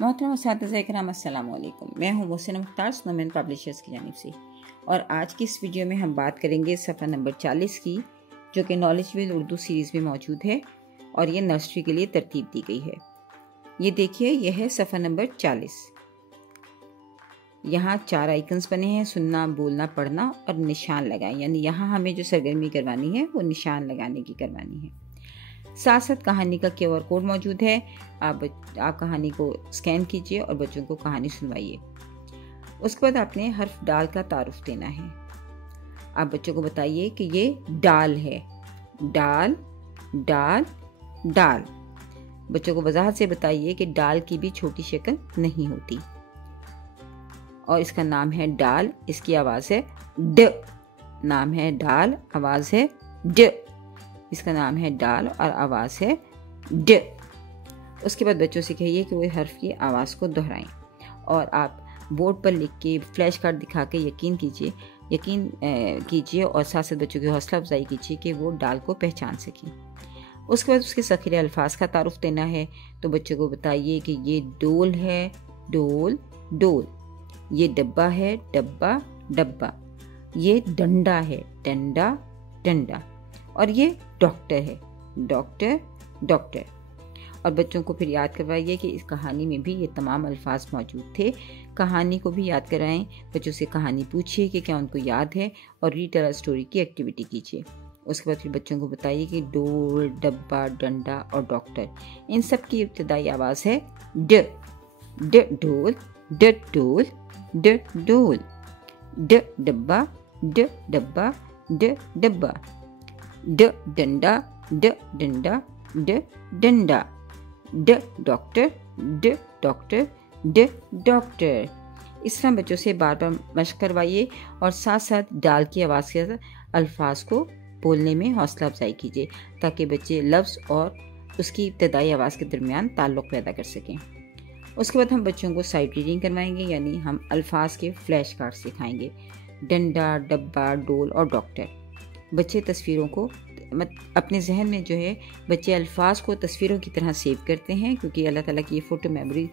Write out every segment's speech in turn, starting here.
मोहतरम उस्ताद इकराम अस्सलाम वालेकुम। मैं हूँ मोहसिना मुख्तार स्नोमैन पब्लिशर्स की जानिब से, और आज की इस वीडियो में हम बात करेंगे सफ़ा नंबर 40 की, जो कि नॉलेज विद उर्दू सीरीज़ में मौजूद है और ये नर्सरी के लिए तरतीब दी गई है। ये देखिए, यह है सफ़ा नंबर 40। यहाँ 4 आइकन्स बने हैं, सुनना, बोलना, पढ़ना और निशान लगाएं। यानी यहाँ हमें जो सरगर्मी करवानी है वो निशान लगाने की करवानी है। साथ साथ कहानी का QR कोड मौजूद है। आप कहानी को स्कैन कीजिए और बच्चों को कहानी सुनवाइए। उसके बाद आपने हर्फ डाल का तारुफ देना है। आप बच्चों को बताइए कि ये डाल है, डाल डाल डाल। बच्चों को वजाहत से बताइए कि डाल की भी छोटी शक्ल नहीं होती और इसका नाम है डाल। इसकी आवाज़ है ड। नाम है डाल, आवाज़ है ड। इसका नाम है डाल और आवाज़ है ड। उसके बाद बच्चों से कहिए कि वो हर्फ की आवाज़ को दोहराएं और आप बोर्ड पर लिख के फ्लैश कार्ड दिखा के यकीन कीजिए और साथ साथ बच्चों की हौसला अफजाई कीजिए कि वो डाल को पहचान सकें। उसके बाद उसके ज़ख़ीरे अल्फाज का तारुफ देना है। तो बच्चों को बताइए कि ये डोल है, डोल डोल। ये डब्बा है, डब्बा डब्बा। ये डंडा है, डंडा डंडा। और ये डॉक्टर है, डॉक्टर डॉक्टर। और बच्चों को फिर याद करवाइए कि इस कहानी में भी ये तमाम अल्फाज मौजूद थे। कहानी को भी याद कराएं। बच्चों से कहानी पूछिए कि क्या उनको याद है और रीड अ स्टोरी की एक्टिविटी कीजिए। उसके बाद फिर बच्चों को बताइए कि डोल, डब्बा, डंडा और डॉक्टर, इन सब की इब्तिदाई आवाज़ है ड। ड डोल, ड डोल, ड डोल। ड डब्बा, ड डब्बा, ड डब्बा। ड डंडा, ड डंडा, ड डंडा। ड डॉक्टर, ड डॉक्टर, ड डॉक्टर। इस तरह बच्चों से बार बार मशक करवाइए और साथ साथ डाल की आवाज़ के साथ अल्फाज को बोलने में हौसला अफजाई कीजिए ताकि बच्चे लफ्ज़ और उसकी इब्तदाई आवाज़ के दरमियान ताल्लुक़ पैदा कर सकें। उसके बाद हम बच्चों को साइड रीडिंग करवाएंगे, यानी हम अल्फाज के फ्लैश कार्ड सिखाएंगे। डंडा, डब्बा, डोल और डॉक्टर। बच्चे तस्वीरों को अपने जहन में जो है बच्चे अल्फाज को तस्वीरों की तरह सेव करते हैं, क्योंकि अल्लाह ताला की ये फ़ोटो मेमोरी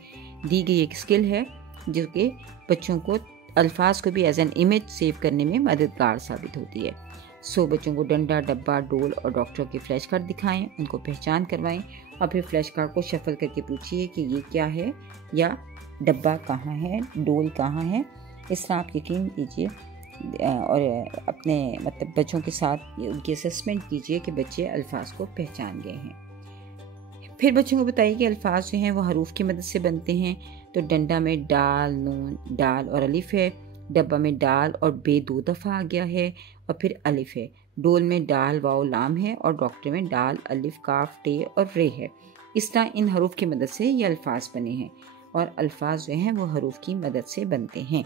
दी गई एक स्किल है जो कि बच्चों को अल्फाज को भी एज एन इमेज सेव करने में मददगार साबित होती है। सो बच्चों को डंडा, डब्बा, डोल और डॉक्टर के फ्लैश कार्ड दिखाएं, उनको पहचान करवाएं और फिर फ्लैश कार्ड को शफल करके पूछिए कि ये क्या है, या डब्बा कहाँ है, डोल कहाँ है। इस तरह आप यकीन कीजिए और अपने बच्चों के साथ उनकी असेसमेंट कीजिए कि बच्चे अल्फाज को पहचान गए हैं। फिर बच्चों को बताइए कि अल्फाज जो हैं वो हरूफ की मदद से बनते हैं। तो डंडा में डाल, नून, डाल और अलिफ है। डब्बा में डाल और बे 2 दफ़ा आ गया है और फिर अलिफ है। डोल में डाल, वाव, लाम है और डॉक्टर में डाल, अलिफ, काफ, टे और रे है। इस तरह इन हरूफ की मदद से ये अल्फाज बने हैं और अल्फाज जो हैं वो हरूफ की मदद से बनते हैं।